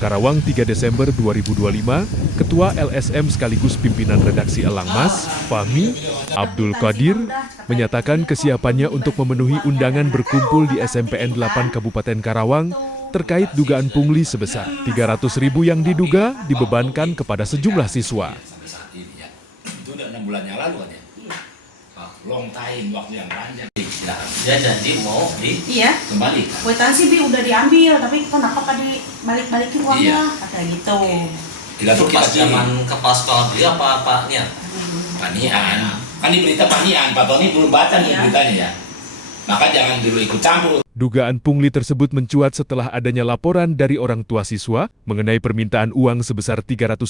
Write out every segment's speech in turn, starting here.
Karawang 3 Desember 2025, Ketua LSM sekaligus pimpinan redaksi Elang Mas, Fahmi Abdul Qadir, menyatakan kesiapannya untuk memenuhi undangan berkumpul di SMPN 8 Kabupaten Karawang terkait dugaan pungli sebesar 300.000 yang diduga dibebankan kepada sejumlah siswa. Itu udah 6 bulan yang lalu kan ya? Long time, waktu yang panjang. Dia janji mau kembali. Kwitansi bi udah diambil, tapi kenapa kan dibalik-balikin uangnya? Kata gitu. itu pas zaman kepala sekolah beliau apa Pak Nian? Panian. Kan di berita Panian, Pak Tony belum baca nih beritanya ya. Maka jangan dulu ikut campur. Dugaan pungli tersebut mencuat setelah adanya laporan dari orang tua siswa mengenai permintaan uang sebesar 300.000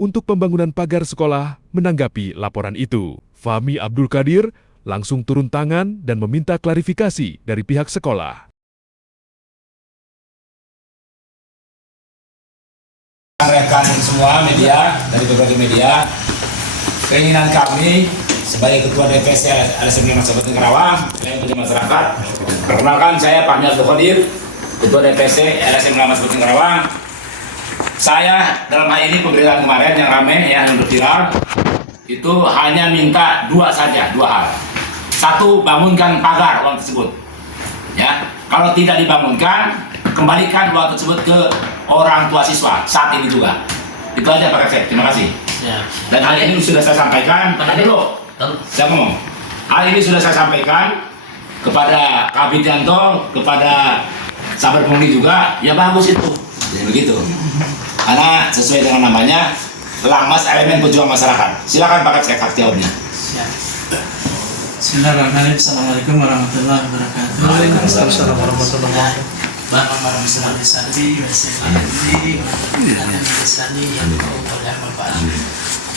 untuk pembangunan pagar sekolah. Menanggapi laporan itu, Fahmi Abdul Qadir langsung turun tangan dan meminta klarifikasi dari pihak sekolah. Rekan semua media, dari berbagai media, keinginan kami sebagai Ketua DPC LSM Kabupaten Karawang, yang masyarakat, perkenalkan saya Fahmi Abdul Qadir, Ketua DPC LSM Kabupaten Karawang. Saya dalam hal ini pemberitaan kemarin yang ramai ya, yang viral, itu hanya minta dua hal. Satu, bangunkan pagar uang tersebut. Ya, kalau tidak dibangunkan, kembalikan uang tersebut ke orang tua siswa saat ini juga. Itu aja Pak Kapten. Terima kasih. Ya. Dan hal ini sudah saya sampaikan. Dulu, saya ngomong. Hal ini sudah saya sampaikan kepada Kak Widianto, kepada sahabat pungli juga. Ya bagus itu. Jadi begitu. Karena sesuai dengan namanya, Elang Mas elemen pejuang masyarakat. Silakan Pak Kapten jawabnya. Bismillahirrahmanirrahim. Assalamualaikum warahmatullahi wabarakatuh. Waalaikumsalam warahmatullahi wabarakatuh. Bapak Maramislah Desadi,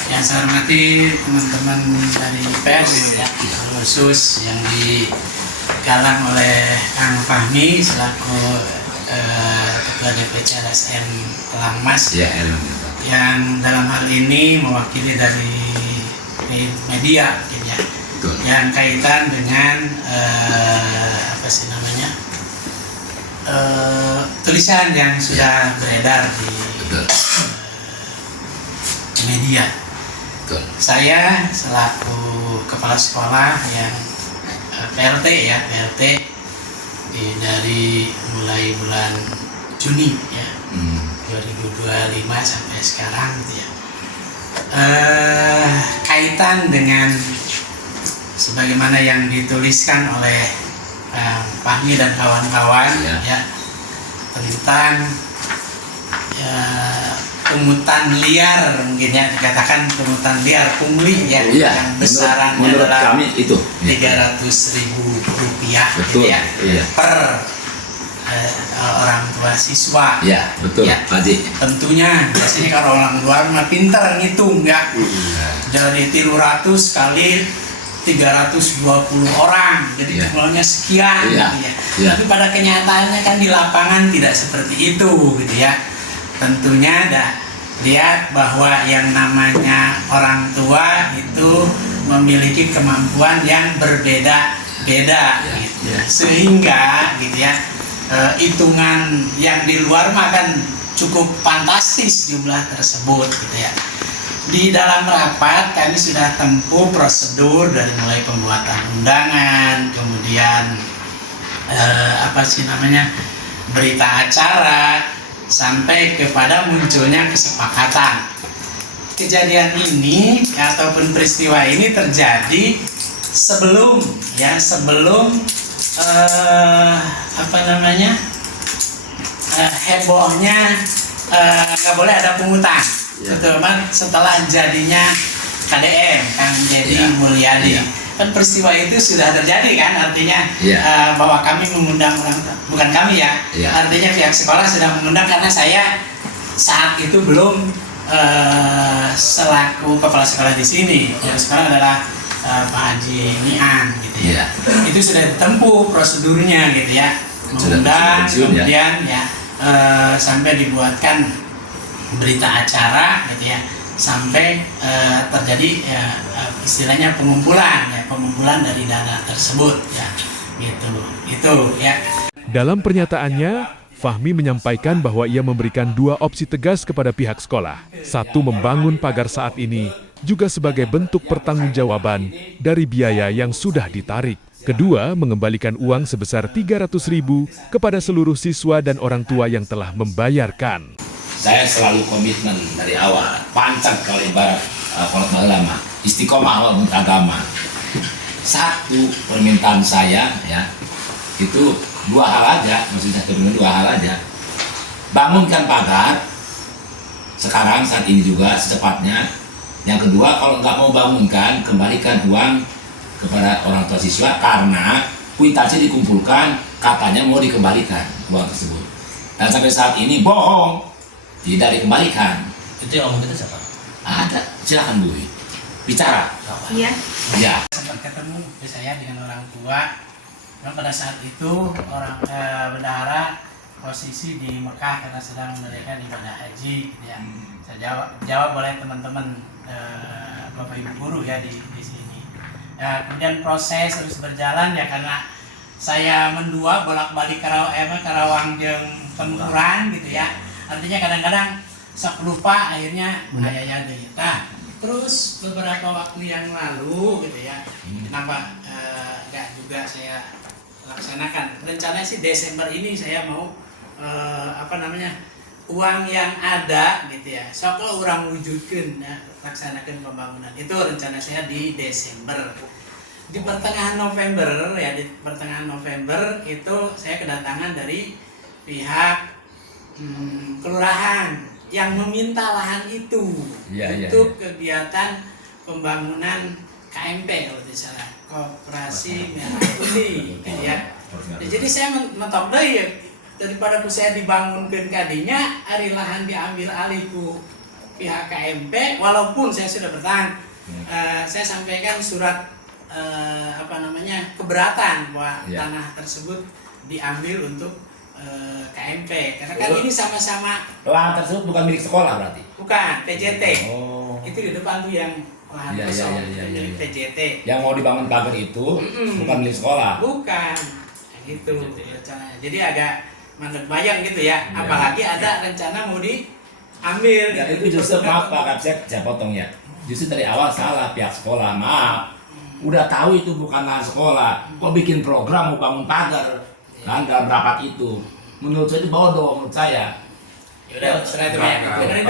yang saya hormati teman-teman dari PES ya, khusus yang digalang oleh Kang Fahmi selaku Ketua DPC LSM Elang Mas Ya, yang dalam hal ini mewakili dari media gitu ya, yang kaitan dengan tulisan yang sudah beredar di media. Saya selaku kepala sekolah yang PLT ya, dari mulai bulan Juni ya 2025 sampai sekarang gitu ya, kaitan dengan sebagaimana yang dituliskan oleh Fahmi dan kawan-kawan ya tentang pungutan liar, mungkin ya dikatakan pungutan liar, pungli ya, yang besarannya adalah kami itu 300.000 rupiah betul, gitu ya, per orang tua siswa. Ya, betul, ya. Pak Haji. Tentunya biasanya kalau orang luar mah pintar ngitung ya. Dari 300 kali 320 orang, jadi jumlahnya sekian gitu ya. Tapi pada kenyataannya kan di lapangan tidak seperti itu gitu ya. Tentunya lihat bahwa yang namanya orang tua itu memiliki kemampuan yang berbeda-beda gitu. Sehingga gitu ya, hitungan yang di luar mah kan cukup fantastis jumlah tersebut gitu ya. Di dalam rapat kami sudah tempuh prosedur dari mulai pembuatan undangan, kemudian berita acara, sampai kepada munculnya kesepakatan. Kejadian ini ataupun peristiwa ini terjadi sebelum hebohnya nggak boleh ada pungutan. Terutama setelah jadinya KDM, Kang Deddy Mulyadi. Kan peristiwa itu sudah terjadi kan, artinya bahwa kami mengundang bukan kami ya, artinya pihak sekolah sudah mengundang karena saya saat itu belum selaku kepala sekolah di sini. Kepala sekolah adalah Pak Haji Mian gitu ya. Iya. Itu sudah ditempuh prosedurnya gitu ya, Sudah mengundang pensiun, ya. kemudian ya sampai dibuatkan berita acara gitu ya, sampai terjadi ya, istilahnya pengumpulan dari dana tersebut ya, gitu itu ya. Dalam pernyataannya, Fahmi menyampaikan bahwa ia memberikan 2 opsi tegas kepada pihak sekolah. 1, membangun pagar saat ini, juga sebagai bentuk pertanggungjawaban dari biaya yang sudah ditarik. Kedua, mengembalikan uang sebesar 300.000 kepada seluruh siswa dan orang tua yang telah membayarkan. Saya selalu komitmen dari awal, pancak kalau ibarat kolot ulama, istiqomah awal agama. 1 permintaan saya ya, itu 2 hal aja, maksudnya 2 hal aja. Bangunkan pagar sekarang saat ini juga secepatnya. Yang kedua, kalau nggak mau bangunkan, kembalikan uang kepada orang tua siswa karena kuitansi dikumpulkan, katanya mau dikembalikan uang tersebut. Dan sampai saat ini bohong, tidak dikembalikan. Itu yang ngomong kita siapa? Ada, silakan Bu, bicara. Iya. Ya. Sempat ketemu saya dengan orang tua. Memang pada saat itu orang bendahara posisi di Mekah karena sedang menunaikan ibadah haji gitu ya. Saya jawab oleh teman-teman Bapak Ibu guru ya di sini. Ya, kemudian proses terus berjalan ya, karena saya mendua bolak-balik Karawang jeung Pengukuran gitu ya. Artinya kadang-kadang sok lupa, akhirnya ayah deui. Nah, terus beberapa waktu yang lalu gitu ya. Kenapa enggak juga saya laksanakan? Rencananya sih Desember ini saya mau uang yang ada gitu ya, sok orang wujudkan ya, laksanakan pembangunan. Itu rencana saya di Desember. Di pertengahan November ya, di pertengahan November itu saya kedatangan dari pihak kelurahan yang meminta lahan itu untuk kegiatan pembangunan KMP kalau tidak salah, Koperasi Merah Putih gitu ya. Jadi saya mentok deui ya, daripada saya dibangunkan kadinya, ari lahan diambil alih ku pihak KMP, walaupun saya sudah bertahan, saya sampaikan surat keberatan bahwa tanah tersebut diambil untuk KMP, karena kan ini sama-sama Lahan tersebut bukan milik sekolah berarti? bukan PJT. Oh. Itu di depan tuh yang lahan kosong milik PJT. Yang mau dibangun pagar itu bukan milik sekolah? Bukan, gitu rencananya. Jadi agak mandek bayang gitu ya, apalagi ada rencana mau diambil. Dan itu justru, maaf Pak Kapsek, saya potong ya. Justru dari awal salah pihak sekolah, maaf. Udah tahu itu bukan lahan sekolah, kok bikin program mau bangun pagar kan dalam rapat itu. Menurut saya itu bodoh, menurut saya. Yaudah, setelah itu ya, dengerin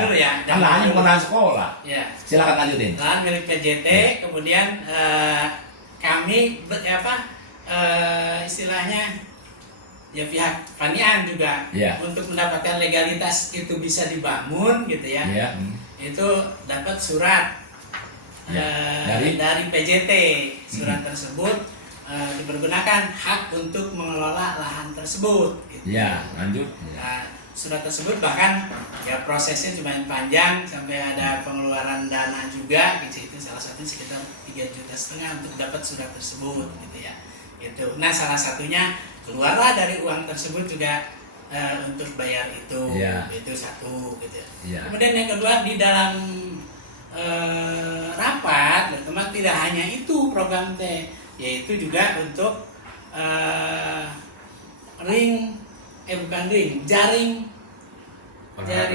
dulu ya. Kan lahannya bukan lahan sekolah. Ya. Silakan lanjutin. Lahan milik PJT, kemudian kami istilahnya ya pihak Panian juga untuk mendapatkan legalitas itu bisa dibangun gitu ya. Itu dapat surat dari PJT. Surat tersebut dipergunakan hak untuk mengelola lahan tersebut gitu. Ya, lanjut. Nah, surat tersebut bahkan ya prosesnya cuma panjang sampai ada pengeluaran dana juga gitu. Itu salah satunya sekitar 3,5 juta untuk dapat surat tersebut gitu ya. Gitu. Nah, salah satunya keluarlah dari uang tersebut juga untuk bayar itu. Itu satu gitu. Kemudian yang kedua, di dalam rapat teman tidak hanya itu program T, yaitu juga untuk jaring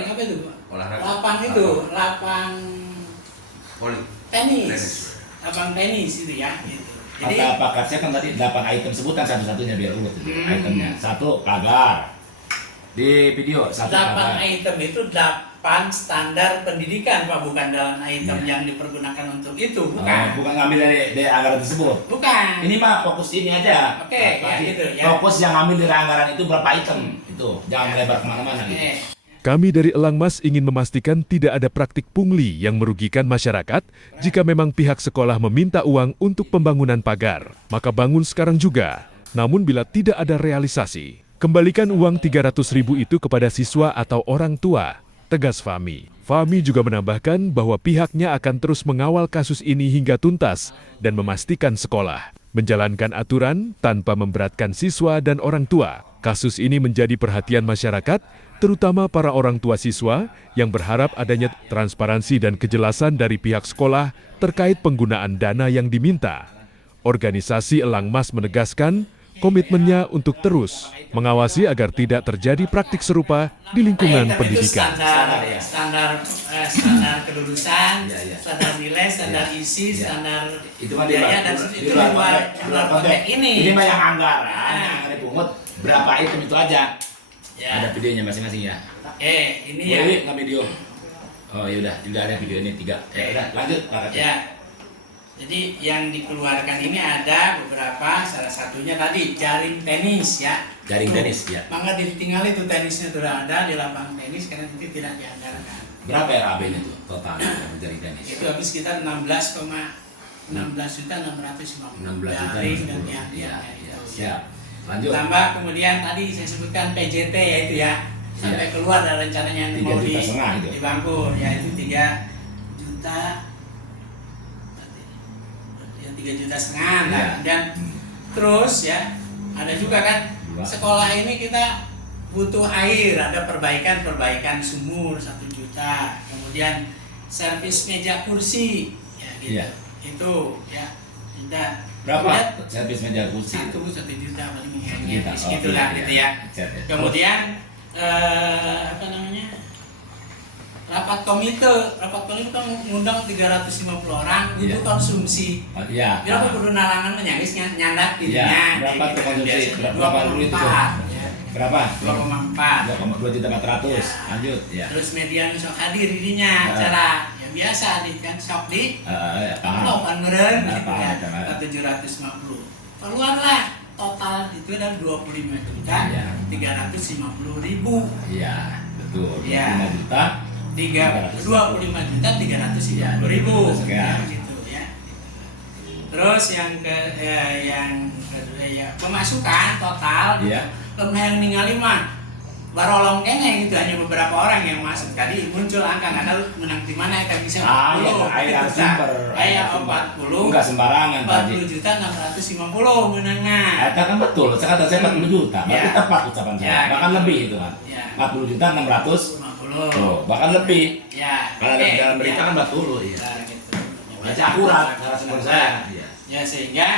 apa itu? Lapang tenis. Lapang tenis itu ya gitu. Jadi Pak Kapsek kan tadi 8 item sebutan satu-satunya biar urut itemnya. 1 pagar. Di video 1 pagar. 8 item itu 8 standar pendidikan Pak, bukan dalam item yang dipergunakan untuk itu, bukan. Bukan ngambil dari anggaran tersebut. Bukan. Ini Pak fokus ini aja. Oke, ya gitu ya. Fokus yang ngambil dari anggaran itu berapa item itu, jangan melebar kemana-mana gitu. Kami dari Elangmas ingin memastikan tidak ada praktik pungli yang merugikan masyarakat. Jika memang pihak sekolah meminta uang untuk pembangunan pagar, maka bangun sekarang juga. Namun bila tidak ada realisasi, kembalikan uang 300.000 itu kepada siswa atau orang tua, tegas Fahmi. Fahmi juga menambahkan bahwa pihaknya akan terus mengawal kasus ini hingga tuntas dan memastikan sekolah menjalankan aturan tanpa memberatkan siswa dan orang tua. Kasus ini menjadi perhatian masyarakat, terutama para orang tua siswa yang berharap adanya transparansi dan kejelasan dari pihak sekolah terkait penggunaan dana yang diminta. Organisasi Elang Mas menegaskan komitmennya untuk terus mengawasi agar tidak terjadi praktik serupa di lingkungan Itu pendidikan. standar kelulusan, standar nilai, standar isi, standar Itu mah biaya, dan itu di luar konteks ini. Ini mah yang anggaran, yang dipungut berapa item itu aja. Ya. Ada videonya masing-masing ya. Ini ya. Boleh nggak video? Oh ya udah ada video ini 3. Ya udah lanjut. Ya. Jadi yang dikeluarkan ini ada beberapa, salah satunya tadi jaring tenis ya. Jaring tenis, ya. Maka ditinggal itu tenisnya sudah ada di lapangan tenis karena itu tidak dianggarkan. Berapa RAB-nya tuh total jaring tenis? Itu habis sekitar 16,16 juta 650. 16 juta. Jaring dan 60. yang Iya, itu. iya. Siap. Lanjut. Tambah kemudian tadi saya sebutkan PJT yaitu ya sampai keluar dari rencananya yang 3,5 mau juta itu. di Bangkur yaitu 3 juta 3,5 juta Ya. nah, dan terus ya ada juga kan Dua. sekolah ini kita butuh air, ada perbaikan sumur 1 juta, kemudian servis meja kursi ya gitu. Iya. Itu ya kita Berapa servis meja kursi? 1 juta paling Juta. ya, Oh, segitulah iya, gitu iya. ya. Siap, ya. Kemudian apa namanya? Rapat komite kan mengundang 350 orang untuk Iya. konsumsi. Iya. Berapa kudu nalangan menyangis nyandak Iya, berapa tuh konsumsi? Berapa duit itu? 2,4 ya. Berapa? 2,4. 2.400.000. Ya. Lanjut ya. Terus media nu sok hadir dirinya acara yang biasa di kan sok di Paham. kan meureun Nah, gitu paham, ya. paham. 750. Keluarlah total itu ada 25 juta Iya. 350.000. Iya, betul. Iya. 5 juta. 25 juta 350.000 Sekian. gitu ya. Terus yang kedua ya pemasukan total Iya. yang ningali mah barolong kene gitu, hanya beberapa orang yang masuk. Tadi muncul angka nggak tahu menang di mana kita bisa 40 Air gitu, sumber. Aya 40 Enggak sembarangan tadi. 40 juta 650 menangnya. Eta kan betul, saya kata saya 40 juta, berarti Ya. tepat ucapan saya. Ya, Bahkan gitu. lebih itu kan. Ya. 40 juta 600. 50. Oh, bahkan lebih. Ya. Kalau oke. dalam berita Ya. kan 40 iya. Nah, gitu. Baca akurat narasumber saya. Iya. Ya sehingga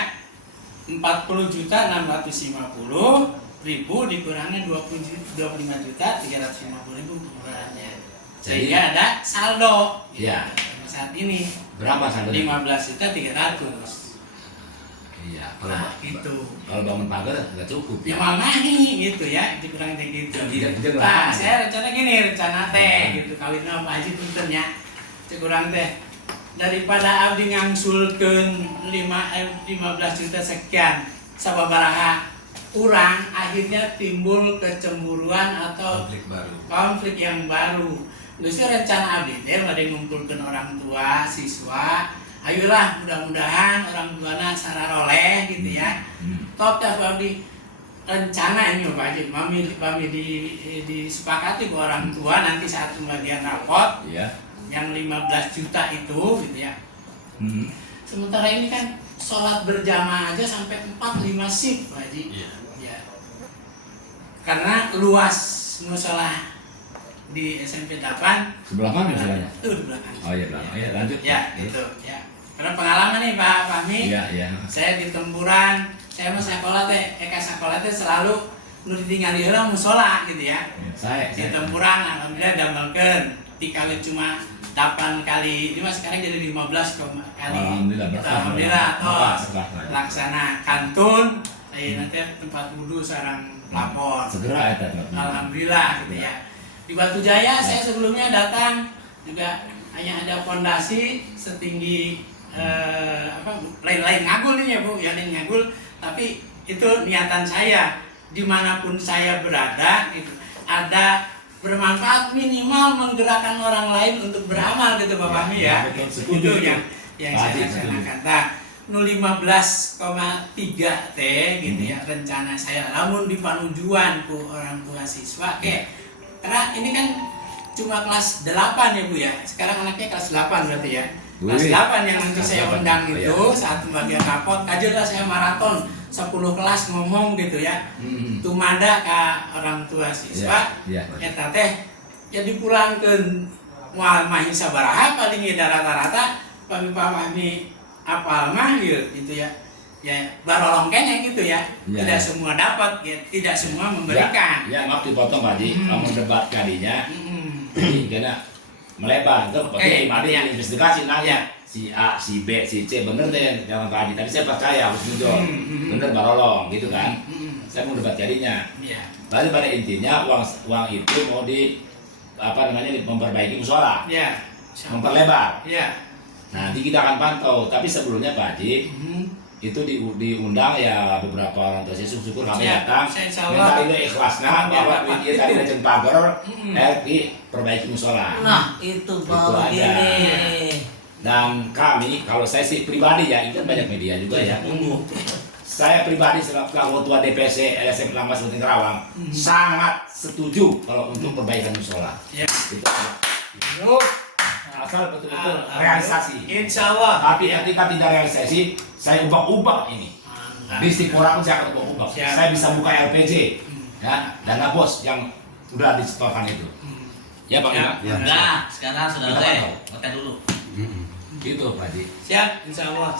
40 juta 650.000 dikurangi 25 juta 350.000 pengeluarannya. Sehingga ada saldo. Iya. Saat ini Berapa saldonya? 15 juta 300. Iya, Nah, itu. kalau bangun pagar nggak cukup. Ya mamahi gitu ya, dikurangi kayak gitu. Jangan Nah, lah. saya rencana gini, rencana teh gitu kawin sama Pak Haji punten ya. Kurang teh daripada abdi ngangsulkeun 15 juta sekian sababaraha urang akhirnya timbul kecemburuan atau konflik yang baru. Geus rencana abdi teh bade ngumpulkeun orang tua, siswa. Ayolah mudah-mudahan orang tuana sararoleh gitu ya. Top teh abdi rencana ini Pak Haji, kami disepakati ke orang tua nanti saat pembagian rapot Iya. yang 15 juta itu gitu ya. Hmm. Sementara ini kan sholat berjamaah aja sampai 4-5 shift Pak Haji. Iya. Ya. Karena luas musola di SMP 8 Sebelah mana misalnya? itu di belakang. Oh iya, belakang. Iya, lanjut. Ya, itu ya. Karena pengalaman nih Pak Fahmi. Iya, iya. Saya di tempuran, saya mau sekolah teh, sekolah teh selalu nu ditinggali heula musola gitu ya. Saya. Di tempuran alhamdulillah damelkeun dikali cuma 8 kali, ini mas sekarang jadi 15 kali. Alhamdulillah, berkah. Alhamdulillah, Berkah, tos berkah. laksana kantun, nanti tempat wudhu sarang lapor. Segera ya, Teh. Alhamdulillah gitu ya. Di Batu Jaya saya sebelumnya datang juga hanya ada fondasi setinggi lain-lain ngagul nih ya Bu, ya lain ngagul, tapi itu niatan saya dimanapun saya berada gitu, ada bermanfaat minimal menggerakkan orang lain untuk beramal gitu Pak Fahmi ya. betul, Itu setuju. yang saya Setuju. laksanakan. Nah, 15,3 T gitu ya rencana saya, namun di panujuan ku orang tua siswa karena ini kan cuma kelas 8 ya Bu ya. Sekarang anaknya kelas 8 berarti ya. Kelas Wih. 8 yang nanti Kelas saya 8. undang Oh, itu iya. saat pembagian rapot, kajilah saya maraton 10 kelas ngomong gitu ya. Tumada ke orang tua siswa, Iya, eta teh ya dipulangkeun moal mahi sabaraha paling ya rata-rata pami apal mah gitu ya. Ya barolong kene gitu ya. Iya, Tidak iya. semua dapat ya, tidak semua memberikan. Ya, maaf dipotong Pak Haji, kamu debat kalinya, karena melebar itu Oke, pakai mari iya. investigasi nanya Iya. si A, si B, si C bener deh jangan Pak Haji. Tadi saya percaya harus muncul, bener barolong gitu kan. Saya mau debat jadinya. Iya. Berarti pada intinya uang itu mau memperbaiki musola, Iya. memperlebar. Iya. Nanti kita akan pantau. Tapi sebelumnya Pak Haji itu diundang ya beberapa orang tua saya syukur kami Siap, datang. saya insya Allah. Minta itu ikhlasnya Biar bahwa dapat duit tadi itu. legend pagar, perbaiki musola. Nah, itu baru ada. gini. Dan kami, kalau saya sih pribadi ya, ini kan banyak media juga ya. Saya pribadi selaku ketua DPC LSM Langmas Kabupaten Karawang sangat setuju kalau untuk perbaikan musola. Iya. Itu asal betul-betul realisasi. Insya Allah. Tapi ketika tidak realisasi, saya ubah-ubah ini. Di Stipora pun saya akan ubah-ubah. Siap. Saya bisa buka LPG, ya, dana bos yang sudah disetorkan itu. Ya Pak Siap. Ina? Nah, sekarang sudah Kita oke. pantau. Oke dulu. Gitu Pak Haji. Siap, insya Allah.